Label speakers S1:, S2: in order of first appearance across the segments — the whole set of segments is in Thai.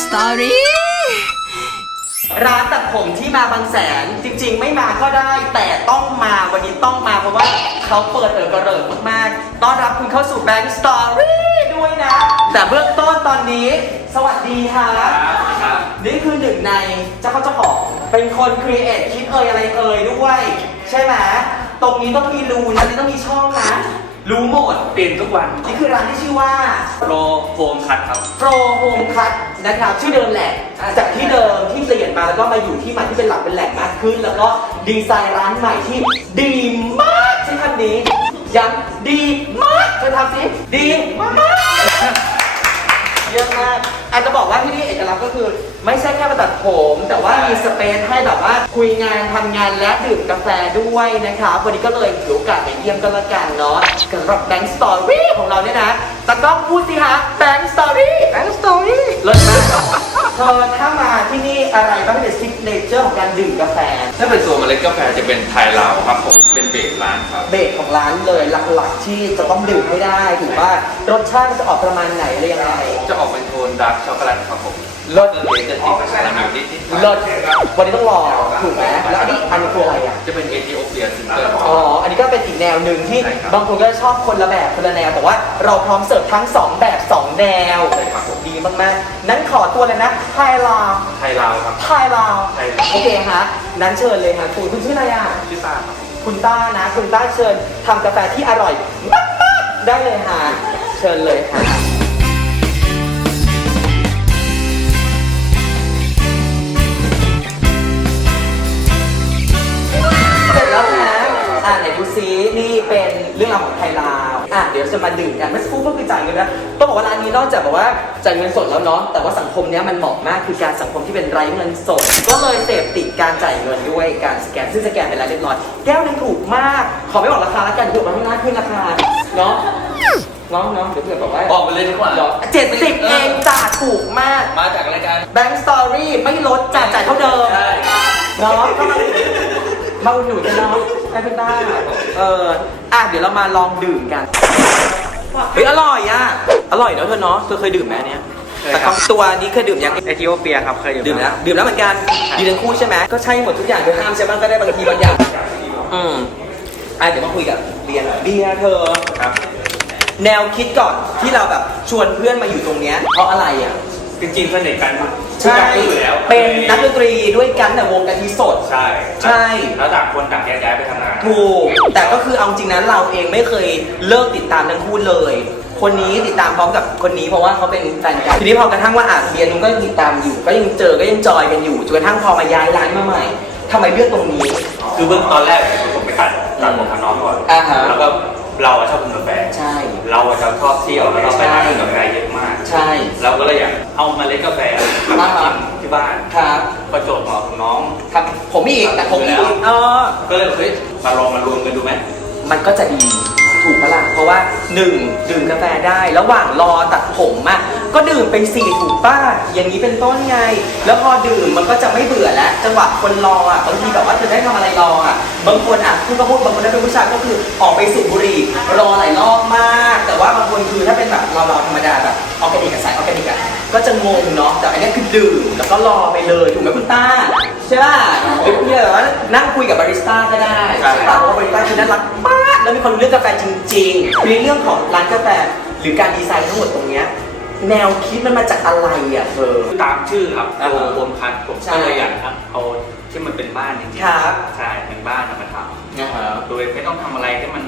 S1: สตอรี่
S2: ร้านตัดผมที่มาบางแสนจริง ๆ ไม่มาก็ได้ แต่ต้องมาวันนี้ต้องมาเพราะว่าเขาเปิดเอิกระเริกมากๆต้อนรับคุณเข้าสู่แบง k ์สตอรี่ด้วยนะ แต่เบื้องต้นตอนนี้ สวัสดีค่ะ
S3: ครับ
S2: นี่คือหนึ่งในเจ้าเข้าเจ้าของเป็นคนครีเอทคิดเอ่ยอะไรเอ่ยด้วย ใช่ไหมตรงนี้ต้องมีรูนะนี่ต้องมีช่องนะ รู้หมด
S3: เปลี่ยนทุกวัน
S2: นี่คือร้านที่ชื่อว่า
S3: โปรโฟมคัทครับ
S2: โปรโฮมคัทนะครับชื่อเดิมแหละ จากที่เดิมที่เปลี่ยนมาแล้วก็มาอยู่ที่ใหม่ที่เป็นหลักเป็นแหล่งมากขึ้น แล้วก็ดีไซน์ร้านใหม่ที่ดีมากใช้คำนี้ย้ำดีมากเธอทำสิดีมากเยอะมาก อาจจะบอกว่าที่นี่เอกลักษณ์ก็คือ ไม่ใช่แค่มาตัดผม แต่ว่ามีสเปซให้แบบว่าคุยงานทำงานและดื่มกาแฟด้วยนะครับวันนี้ก็เลยถือโอกาสมาเยี่ยมกันละกันเนาะสำหรับแบงค์สตอรี่ของเราเนี่ยนะตะก้องพูดสิฮะแบงค์สตอรี่แบงค์สตอรี่เลิศมาก เธอถ้ามาที่นี่อะไรบ้างที่เป็นซิกเนเจอร์ของการดื่มกาแฟ
S3: ถ้าเป็นตัวเมล็ดกาแฟจะเป็นไทยลาวครับผมเป็นเบสร้านครับ
S2: เบสของร้านเลยหลักๆที่จะต้องดื่มให้ได้ถูกว่ารสชาติจะออกประมาณไหนอะไรยังไง
S3: จะออกเป็นโทนดาร์กช็อกโกแลตครับผม
S2: รส
S3: เบสจะติดกับคาราเมลนิดๆ
S2: รสวันนี้ต้องลองถูกไหมแล้วอันนี้อันนี้คืออะไรอะ
S3: จะเป็นเอธิโอเปียซิงเกิล
S2: อ๋ออันนี้ก็เป็นอีกแนวหนึ่งที่
S3: ใช่ครับ
S2: บางคนก็ชอบคนละแบบคนละแนวแต่ว่าเราพร้อมเสิร์ฟทั้ง 2 แบบ 2 แนว
S3: ใช่ครับผ ม
S2: ดีมากๆ นั้นขอตัวเลยนะไทยลาว
S3: ไทยลาวครับ
S2: ไทยลาว
S3: ไทยลาว
S2: โอเคฮะนั้นเชิญเลยฮะคุณคุณชื่ออะไรอะ
S3: ชื่อต้าครับ
S2: คุณต้านะ คุณต้าเชิญทำกาแฟที่อร่อยมากๆได้เลยฮะเชิญเลยฮะ ซินี่เป็นเรื่องราวของไทยลาวอะเดี๋ยวจะมาดื่มกันเมื่อสักครู่ก็คือจ่ายเงินนะต้องบอกว่าร้านนี้นอกจากแบบว่าจ่ายเงินสดแล้วเนาะแต่ว่าสังคมเนี้ยมันเหมาะมากคือการสังคมที่เป็นไร้เงินสด ก็เลยเสพติดการจ่ายเงินด้วยการสแกนซึ่งสแกนไปแล้วเรียบร้อยแก้วหนึงถูกมาก ขอไม่บอกราคาแล้วกันเดี๋ยวมันข้างหน้าขึ้นราคาเนาะเนาะเนาะเดี๋ยวเผื่อบอกว่า
S3: บอกไปเลยดีกว่า
S2: เจ็ดสิบเองจ่าถูกมาก
S3: มาจากรายการ
S2: แบง k ์สตอรี่ไม่ลดจ่ายจ่ายเท่าเดิม
S3: ใช่
S2: เนาะก็มามาอุดหนุนกันเนาะได้เป็นได้ เออ อะ เดี๋ยวเรามาลองดื่มกัน เฮ้ย อร่อยอะ อร่อยเนาะเธอเนาะ เธอเคยดื่มไหมอันเนี้ยแต่คำตัวนี้เคยดื่มยัง
S3: เอธิโอเปียครับเคย
S2: ดื่มแล้ว ดื่มแล้วเหมือนกันดีทั้งคู่ใช่ไหมก็ใช่หมดทุกอย่างโดยห้ามใช่บ้างก็ได้บางทีบางอย่าง อืมอะเดี๋ยวมาคุยกับเบียร์หน่อยเบียร์เธอ
S3: ครับ
S2: แนวคิดก่อนที่เราแบบชวนเพื่อนมาอยู่ตรงเนี้ยเพราะอะไรอะ
S3: จริงๆสนิทกัน
S2: ใช่
S3: อยู่แล้ว
S2: เป็นนักดนตรีด้วยกันแต่วงกันทีสด
S3: ใช่
S2: ใช่
S3: แล้วต่างคนต่างแยกย้ายไปทำงาน
S2: ถูกแต่ก็คือเอาจริงนะเราเองไม่เคยเลิกติดตามทั้งคู่เลย คนนี้ติดตามพร้อมกับคนนี้เพราะว่าเขาเป็นแฟนกันทีนี้พอกระทั่งว่าอ่านเบียร์นุ้งก็ติดตามอยู่ ก็ยังเจอก็ยังจอยกันอยู่จนกระทั่งพอมาย้ายร้านมาใหม่ทำไมเลือกตรงนี้
S3: คือเบื้องตอนแรกผมไปตัดตัดผมกับน้องก่อน
S2: อ่าฮะ
S3: แล้วก็เราอะชอบกินกาแฟ
S2: ใช่
S3: เราอะจะชอบเที่ยวแล้วเราไปร้านกินกาแฟ เยอะมาก
S2: ใช่
S3: เราก็เลยอยากเอาเมาเล็ดกาแฟกลับมา
S2: อ่าฮะ
S3: กินที่บ้าน
S2: ครับ
S3: ประจวบเหมาะกับน้อง
S2: ครับผมอีกแต่ผมอีกเออ
S3: ก็เลยเฮ้ยมาลองมารวมกันดูไหม
S2: มันก็จะดี ถูกปะล่ะเพราะว่าหนึ่งดื่มกาแฟได้ ระหว่างรอตัดผมอะก็ดื่มเป็นสี่ถูกป้าอย่างนี้เป็นต้นไง แล้วพอดื่มมันก็จะไม่เบื่อแล้วจังหวะคนรออะบางทีแบบว่าเธอได้ทำอะไรรออะบางคนอะพูดก็พูดบางคนถ้าเป็นผู้ชายก็คือออกไปสูบบุหรี่รอหลายรอบมาก แต่ว่าบางคนคือถ้าเป็นแบบเรารอธรรมดาแบบออร์แกนิกกับสายออร์แกนิกอะก็จะงงเนาะแต่อันนี้คือดื่มแล้วก็รอไปเลยถูกไหมคุณต้าใช่ป่ะหรือเนี่ยแบบว่านั่งคุยกับบาริสต้าก็ได้
S3: ใช่
S2: ใช่ป่ะเพราะว่าบาริสต้าคือน่ารักมาก แล้วมีคนรู้เรื่องกาแฟจริงๆในเรื่องของร้านกาแฟหรือการดีไซน์ทั้งหมดตรงเนี้ยแนวคิดมันมาจากอะไรอะเธอ
S3: ตามชื่อครับ
S2: อ่า
S3: โอ
S2: ฮะ
S3: โอมคัทผม
S2: ใช่
S3: ก็เลยอยากเอาที่มันเป็นบ้านจริงๆ
S2: ครับ
S3: ใช่เป็นบ้านเอามาท
S2: นะฮะำ
S3: โดยไม่ต้องทำอะไรให้มัน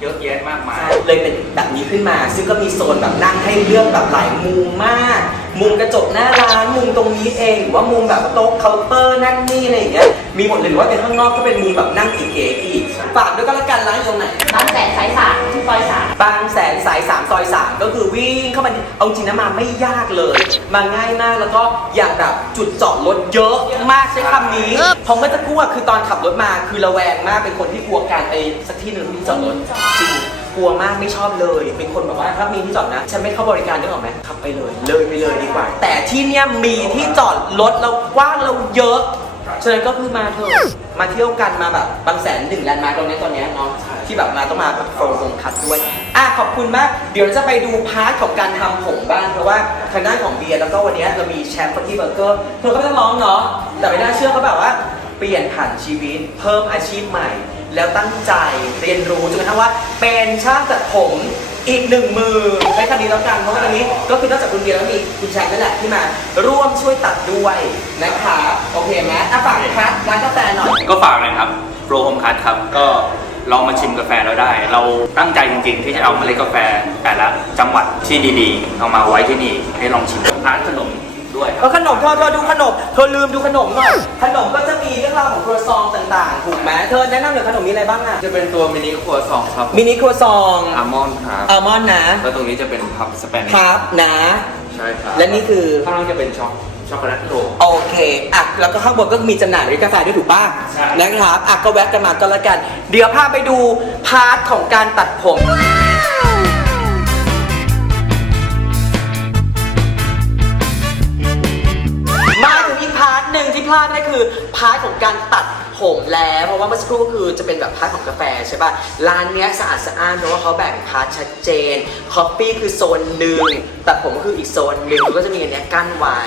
S3: เยอะแยะมากมาย
S2: เลยเป็นแบบนี้ขึ้นมา ซึ่งก็มีโซนแบบนั่งให้เลือกแบบหลายมุมมาก มุมกระจกหน้าร้านมุมตรงนี้เองหรือว่ามุมแบบโต๊ะเคาน์เตอร์นั่งนี่อะไรอย่างเงี้ยมีหมดเลยหรือว่าเป็นข้างนอกก็เป็นมุมแบบนั่งเก๋ๆอีก ฝากด้วยก็แล้วกันร้านอยู่ตรงไหน
S4: บางแสนสายสามซอยสาม
S2: บางแสนสาย3ซอย3ก็คือวิ่งเข้ามาเอาจริงนะมาไม่ยากเลย มาง่ายมากแล้วก็อย่างแบบจุดจอดรถเยอะมากใช้คำนี้เพราะเมื่อสักครู่อะคือตอนขับรถมาคือระแวงมากเป็นคนที่กลัวการไปสักที่หนึ่งที่จอดรถจริงกลัวมากไม่ชอบเลย เป็นคนแบบว่าถ้ามีที่จอดนะ ฉันไม่เข้าบริการนึกออกไหมขับไปเลย เลยไปเลยดีกว่า แต่ที่เนี้ยมีที่จอดรถเรากว้างเราเยอะ ฉะนั้นก็คือมาเถอะมาเที่ยวกันมาแบบบางแสนหนึ่งแลนด์มาร์คตรงนี้ตอนนี้เนาะที่แบบมาต้องมาแบบโฟล์วงคัดด้วยอะขอบคุณมาก เดี๋ยวเราจะไปดูพาร์ทของการทำผมบ้างเพราะว่าทางด้านของเบียร์แล้วก็วันนี้เรามีแชมป์คนที่เบอร์เกอร์เธอก็ไม่ต้องร้องเนาะแต่ไม่น่าเชื่อเขาแบบว่าเปลี่ยนผ่านชีวิต เพิ่มอาชีพใหม่ แล้วตั้งใจเรียนรู้จนกระทั่งว่าเป็นช่างตัดผม อีกหนึ่งมือใช้คำนี้แล้วกันเพราะว่าตอนนี้ก็คือนอกจากคุณเบียร์แล้วมีคุณแชมป์นั่นแหละที่มาร่วมช่วยตัดด้วยนะคะโอเคไหมอะฝากครับร้านกาแฟหน่อย
S1: ก็ฝากเลยครับโปรโฮมคัทครับก็ลองมาชิมกาแฟเราได้ เราตั้งใจจริงๆ ที่จะเอาเมล็ดกาแฟแต่ละจังหวัดที่ดีๆ เอามาไว้ที่นี่ให้ลองชิมร้านขนม ด้วยค
S2: เอ
S1: รับ
S2: อขนมเธอเธอดูขนม เธอลืมดูขนมหน่อย ขนมก็จะมีเรื่องราวของครัวซองต่างๆ ถูกไหมเธอแนะนำหน่อยขนมมีอะไรบ้างอะ
S3: จะเป็นตัวมินิครัวซองครับ
S2: มินิครัวซอง
S3: อัลมอนด์ครับ
S2: อัลมอนด์นะ
S3: แล้วตรงนี้จะเป็นพับสเปน
S2: ครับนะ
S3: ใช่ครับ
S2: และนี่คือ
S3: ข้างล่างจะเป็นช็อกช็อกโกแลตโรล
S2: โอเค อะ แล้วก็ข้างบนก็มีจำหน่ายด้วยกาแฟด้วยถูกป่ะ
S3: ใช่
S2: นะครับ อะ ก็แวะกันมาก็แล้วกัน เดี๋ยวพาไปดูพาร์ทของการตัดผม พลาดไม่ได้คือพาร์ทของการตัดผมแล้วเพราะว่าเมื่อสักครู่ก็คือจะเป็นแบบพาร์ทของกาแฟใช่ป่ะ ร้านเนี้ยสะอาดสะอ้านเพราะว่าเขาแบ่งพาร์ทชัดเจนคอฟฟี่คือโซนหนึ่งแตัดผมก็คืออีกโซนหนึ่งก็จะมีอันเนี้ยกั้นไว้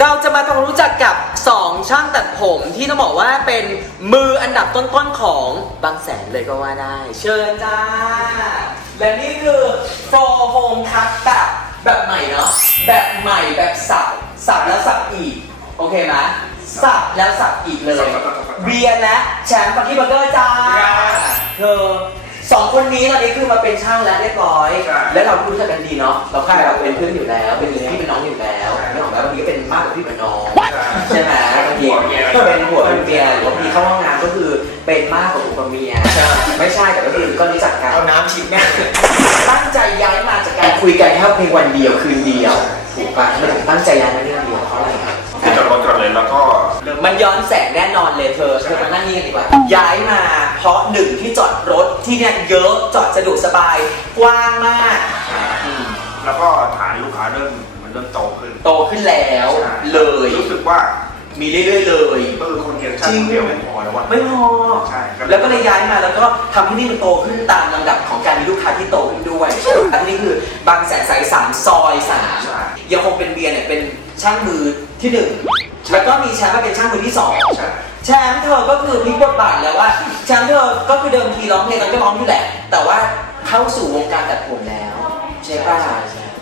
S2: เราจะมาทำความรู้จักกับ 2 ช่างตัดผมที่ต้องบอกว่าเป็นมืออันดับต้นๆของบางแสนเลยก็ว่าได้ เชิญจ้า และนี่คือ Pro Home Cut แบบแบบใหม่เนาะแบบใหม่แบบสับสับแล้วสับอีก โอเคไหม สับแล้วสับอีกเลยเบียร์และแชมป์ฟักกี้เบอร์เกอร์จ้าเธอสองคนนี้ตอนนี้คือมาเป็นช่างแล้วเรียบร้อยและเรารู้จักกันดีเนาะเราค่ายแบบเป็นเพื่อนอยู่แล้ว เป็นพี่เป็นน้องอยู่แล้วไม่หรอกแล้วบางทีก็เป็นมากกว่าพี่เป็นน้อง ใช่ไหมบางทีก็เป็นผัวเป็นเมียหรือว่าบางทีเข้าห้องน้ำก็คือเป็นมากกว่าผัวกับเมียไม่ใช่แต่ก็คือก็รู้จักกัน
S5: เอาน้ำชิมแม่
S2: ตั้งใจย้ายมาจากการคุยกันแค่เพียงวันเดียวคืนเดียวถูกปะมันถึงตั้งใจย้ายมาเรื่องเที่
S5: จอดรถก่อนเลยแล้วก็
S2: มันย้อนแสงแน่นอนเลยเธอ เธอมานั่งนี่กันดีกว่า ย้ายมาเพราะหนึ่งที่จอดรถที่เนี่ยเยอะ จอดสะดวกสบาย กว้างมากอืม
S5: แล้วก็ฐานลูกค้าเริ่มมันเริ่มโตขึ้น
S2: โตขึ้นแล้วเลย
S5: รู้สึกว่า
S2: มีเรื่อยๆเลย
S5: ก็คือคนเดียวช่างคนเดียวไม่พอแล้วว่า
S2: ไม่พอ
S5: ใช่ครับ
S2: แล้วก็เลยย้ายมาแล้วก็ทำให้นี่มันโตขึ้นตามลำดับของการมีลูกค้าที่โตขึ้นด้วย อันนี้คือบางแสนสายสามซอยสาม
S5: ใช่
S2: ยังคงเป็นเบียร์เนี่ยเป็น ช่างมือที่หนึ่งแล้วก็มีแชมป์มาเป็นช่างมือที่สอง
S5: ใช่
S2: แชมป์เธอก็คือพลิกบทบาทแล้วว่าแชมป์เธอก็คือเดิมทีร้องเพลงตอนก็ร้องอยู่แหละ แต่ว่าเข้าสู่วงการตัดผมแล้วใช่ป่ะ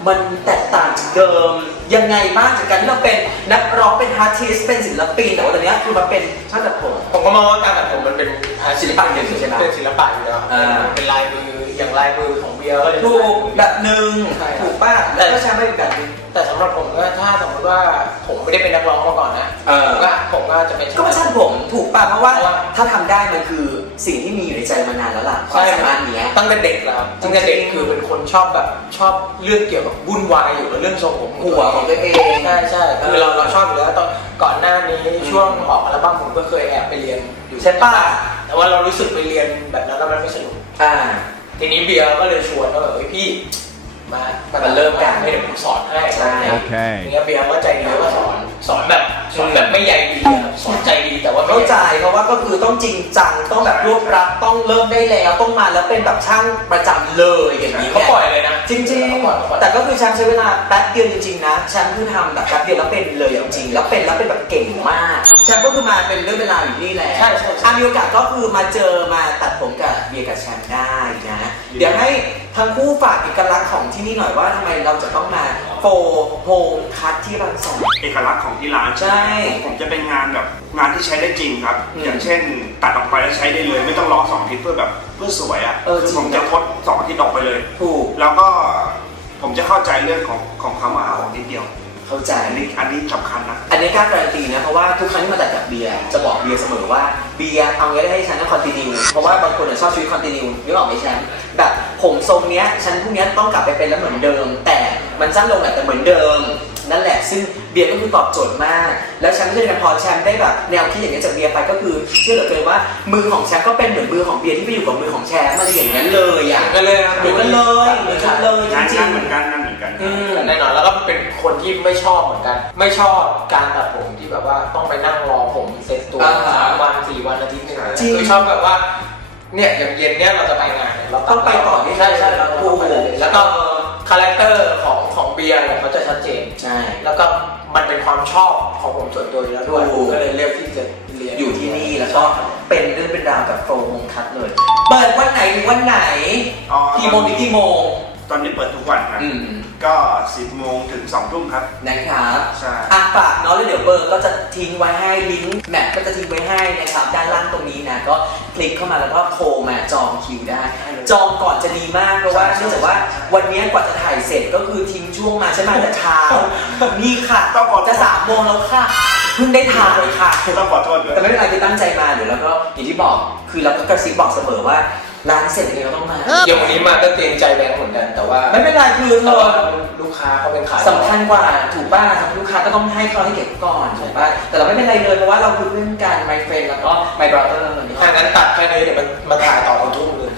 S2: มันแตกต่างจากเดิมยังไงบ้างจากการที่เราเป็นนักร้องเป็นอาร์ติสเป็นศิลปินแต่ว่าตอนเนี้ยคือมาเป็นช่างตัดผม
S6: ผมก็มองว่าการตัดผมมันเป็นอา
S2: ศิลปะอย่างหนึ่งใช่ไหม
S6: เป็นศิลปะอยู่แล้ว
S2: อ่า
S6: เป็นลายมืออย่างลายมือของเบียร์ก็เลย
S2: ถูกแบบหนึ่ง
S6: ใช่ครับ
S2: ถูกป่ะแล้วก็แชมป์ไม่เป็นแบบหนึง
S6: แต่สำหรับผมก็ถ้าสมมติว่าผมไม่ได้เป็นนักร้องมาก่อนนะ
S2: เออ
S6: ผมก็ผมก็จะเป็น
S2: ก็ไม่ช่างผมถูกป่ะเพราะว่า
S6: เพราะว่า
S2: ถ้าทำได้มันคือสิ่งที่มีอยู่ในใจมานานแล้วล่ะความสามารถเนี้ย
S6: ตั้งแต่เด็กแล้วครับตั้งแต่เด็กคือเป็นคนชอบแบบชอบเรื่องเกี่ยวกับวุ่นวายอยู่กับเรื่องทรงผม
S2: หัวของตัวเอง
S6: ใช่ใช่คือเราเราชอบอยู่แล้วตอนก่อนหน้านี้ช่วงออกอัลบั้มผมก็เคยแอบไปเรียนอยู่
S2: ใช่ป่ะ
S6: แต่ว่าเรารู้สึกไปเรียนแบบนั้นแล้วมันไม่สนุก
S2: อ่า
S6: ทีนี้เบียร์ก็เลยชวนว่าแบบเฮ้ยพี่ มา
S2: มาเริ่มกัน
S6: ให้เดี๋ยวผมสอนให้
S2: ใช่
S6: โอเคทีนี้เบียร์ก็ใจดีก็สอนสอนแบบสอนแบบไม่ใยดีอะสอนใจดีแต่ว่าไม่
S2: เข้า
S6: ใย
S2: ใจเพราะว่าก็คือต้องจริงจังต้องแบบรวบรัดต้องเริ่มได้แล้วต้องมาแล้วเป็นแบบช่างประจำเลยอย่างนี้
S6: เขา
S2: นี่
S6: ปล่อยเลยนะ
S2: จริง
S6: เขาปล่อยเขาปล่อย
S2: ๆ แต่ก็คือแชมป์ใช้เวลาแป๊บเดียวจริงๆนะแชมป์คือทำแบบแป๊บเดียวแล้วเป็นเลยจริงๆแล้วเป็นแล้วเป็นแบบเก่งมากแชมป์ก็คือมาเป็นเรื่องเวลาอยู่นี่แหละ
S6: ใช่ใช่ใช่
S2: อะมีโอกาสก็คือมาเจอมาตัดผมกับเบียร์กับแชมป์ได้นะ เดี๋ยวให้ทั้งคู่ฝากเอกลักษณ์ของที่นี่หน่อยว่าทำไมเราจะต้องมาโฟโฮมคัทที่บางแสน
S7: เอกลักษณ์ของที่ร้าน
S2: ใช่
S7: ผมจะเป็นงานแบบงานที่ใช้ได้จริงครับ
S2: อืม
S7: อย่างเช่น ตัดออกไปแล้วใช้ได้เลย ไม่ต้องรอสองอาทิตย์เพื่อแบบเพื่อสวยอะ
S2: เออจริง
S7: ผมจะทดสองอาทิตย์ออกไปเลย
S2: ถูก
S7: แล้วก็ผมจะเข้าใจเรื่องของของคำว่าเอานิดเดียว
S2: เข้าใจ
S7: อันนี้อันนี้สำคัญนะ
S2: อันนี้กล้าการันตีนะเพราะว่าทุกครั้งที่มาตัดกับเบียร์จะบอกเบียร์เสมอว่าเบียร์เอางี้ได้ให้ฉันนะคอนติเนียเพราะว่าบางคนอะชอบชีวิตคอนติเนียนึกออกไหมแชมป์แบบผมทรงเนี้ยฉันพรุ่งนี้ต้องกลับไปเป็นแล้วเหมือนเดิม แต่มันสั้นลงแหละแต่เหมือนเดิม นั่นแหละซึ่งเบียร์ก็คือตอบโจทย์มาก แล้วแชมป์ก็เลยพอแชมป์ได้แบบแนวคิดอย่างนี้ยจากเบียร์ไปก็คือเชื่อเหลือเกินว่ามือของแชมป์ก็เป็นเหมือนมือของเบียร์ที่ไปอยู่กับมือของแชมป์อะไรอย่างนั้นเลยอะ
S6: กันเลยนะ
S2: เหมือนกันเลยเหมือนกันเลยจ
S7: งาน
S2: ริ
S7: งางนเหมือนกันงานเหมือน กัน
S2: อืม
S6: แน่นอนแล้วก็เป็นคนที่ไม่ชอบเหมือนกัน ไม่ชอบการตัดผมที่แบบว่าต้องไปนั่งรอผมเซ็ตตัว
S2: อ่าฮะ
S6: สามวันสี่วันอาทิตย์หนึง
S2: จริง
S6: คือชอบแบบว่าเนี่ยอย่างเย็นเนี่ยเราจะไปงานเนี่ยเรา
S2: ต้องไปต่อที่
S6: ใช่ใช่เราต้องไปเลยแล้วก็คาแรคเตอร์ของของเบียร์เนี่ยเขาจะชัดเจน
S2: ใช่
S6: แล้วก็มันเป็นความชอบของผมส่วนตัวอยู่แล้วด้วย
S2: ถู
S6: ผ
S2: ก
S6: มก็เลยเลือกที่จะเรียน
S2: อยู่ที่นี่แล้วก็เป็นเรื่องเป็นราวกับโฟร์วงคัทเลย เปิดวันไหนถึงวันไหน
S5: อ๋อ
S2: กี่โมงถึงกี่โมง
S5: ตอนนี้เปิดทุกวันครับ
S2: อืม
S5: ก็10โมงถึง2ทุ่มครับ
S2: นะครับ
S5: ใช่
S2: อะฝากเนาะแล้วเดี๋ยวเบอร์ก็จะทิ้งไว้ให้ลิงก์แมปก็จะทิ้งไว้ให้นะครับด้านล่างตรงนี้นะก็คลิกเข้ามาแล้วก็โทรมาจองคิวได้ จองก่อนจะดีมากเพราะว่า
S5: ใช่
S2: เนื่องจากว่าวันนี้กว่าจะถ่ายเสร็จก็คือทิ้งช่วงมาใช่ไหมแต่เช้า นี่ค่ะ
S5: ต้องขอ
S2: จะสามโมงแล้วค่ะเพิ่งได้ถ่ายค่ะ
S5: ต้องขอโทษด้วย
S2: แต่ไม่เป็นไรคือตั้งใจมาเดี๋ยวแล้วก็อย่างที่บอกคือเราก็กระซิบบอกเสมอว่า ร้านเสร็จยังไงก็ต้องมา
S6: อย่างวันนี้มาก็เกรงใจแบงค์เหมือนกันแต่ว่า
S2: ไม่เป็นไรคือเธ
S6: เอ
S2: อ
S6: อลูกค้าเขาเป็นขาย
S2: สำคัญกว่าถูกป่ะสำหรับลูกค้าก็ต้องให้เขาให้เก็บก่อนถูกป่ะแต่เราไม่เป็นไรเลยเพราะว่าเราคือเพื่อนกัน my friend แล้วก็ my brother
S6: ถ้างั้นตัดแค่นี้เดี๋ยวมันมาถ่ายต่อตอนทุ่มเลย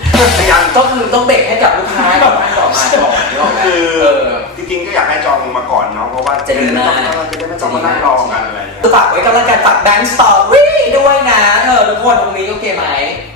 S2: ยังก็คือต้องเบรกให้กับลูกค้าก่อนต่อมาก่อนนึกออกไหม
S5: คือ
S2: เออ
S5: จริงๆก็อยากให้จองมาก่อนเนาะเพราะว่า
S2: จะดีมาก
S5: จะได้ไม่ต้องมานั่งรอกันอะไรอย่างเงี้ย
S2: ฝากไว้ก็แล้วกันฝากแบงค์สตอรี่ด้วยนะเธอทุกคนตรงนี้โอเคไหม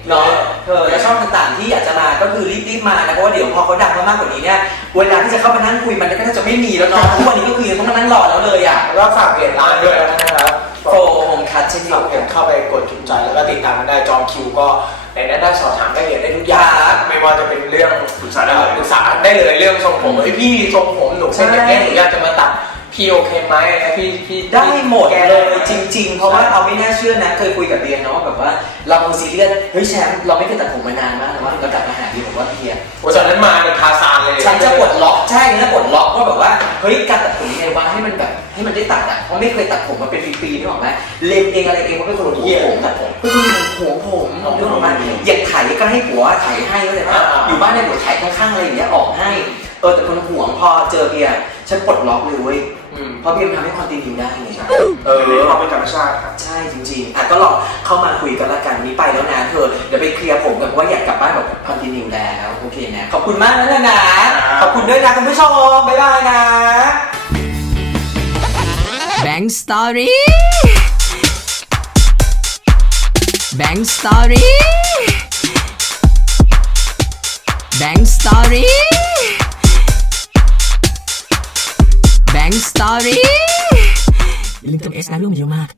S2: เนาะเธอและช่องต่างๆที่อยากจะมาก็คือรีบๆมานะเพราะว่าเดี๋ยวพอเขาดังมากๆกว่านี้เนี่ยเวลาที่จะเข้ามานั่งคุยมันก็จะไม่มีแล้วเนาะทุกวันนี้ก็คือต้องมานั่งรอแล้วเลยอะ
S6: แล้วก็ฝากเพจร้านด้วยนะครับ
S2: โฟมคัทเช่นเดี
S6: ฝา
S2: ยว
S6: กเพ
S2: กัน
S6: จเข้าไปกดถูกใจแล้วก็ติดตามกันได้จองคิวก็ในนั้นได้สอบถามรายละเอียดได้ทุกอย่าง
S2: ครับ
S6: ไม่ว่าจะเป็นเรื่อง
S5: ปรึกษาได้เลย
S6: ปรึกษาได้เลยเรื่องทรงผมเฮ้ยพี่ทรงผมหนูเป็นอย่างนี้หนูอยากจะมาตัด พี่โอเคไหมนะพี่พี่
S2: ได้หมด
S6: แก
S2: เลยจริง ๆ เพราะว่าเราไม่น่าเชื่อนะ เคยคุยกับเบียร์เนาะแบบว่าเราซีเรียสเฮ้ยแชมป์เราไม่เคยตัดผมมานานมากแต่ว่าเรากลับมาหาเบียร์บอกว่าเบียร์
S6: โอ้ยตอนนั้นมาเนี่ยพาซานเลย
S2: ฉันจะปลดล็อกใช่นะปลดล็อกว่าแบบว่าเฮ้ยการตัดผมยังไงวะให้มันแบบให้มันได้ตัดอะเพราะไม่เคยตัดผมมาเป็นปีๆนี่หรอกไหมเลนเองอะไรเองเพราะเป็นคนหัวผมตัดผมเป็นคนหัวผมนึกออกไหมอยากไถก็ให้ผัวไถให้ก็เลยว่าอยู่บ้านในหัวไถข้างๆอะไรอย่างเงี้ยออกให้เออแต่คนห่วงพอเจอเบียร์ฉันปลดล็อกเลยเว้ย
S6: อืม
S2: เพราะเบียร์มันทำให้คอนติเนียได้ไง
S6: เออ
S5: เป็นความเป็นธรรมชาติครับ
S2: ใช่จริงๆอะก็ลองเข้ามาคุยกันละกันนี้ไปแล้วนะเธอเดี๋ยวไปเคลียร์ผมกันเพราะว่าอยากกลับบ้านแบบคอนติเนียแล้วโอเคนะขอบคุณมากนะนะ ขอบคุณด้วยนะคุณผู้ชมบ๊ายบายนะ
S8: Bang Story Bang Story Bang Story Bang Story อย่าลืมเติม S นะเรื่อง มันเยอะมาก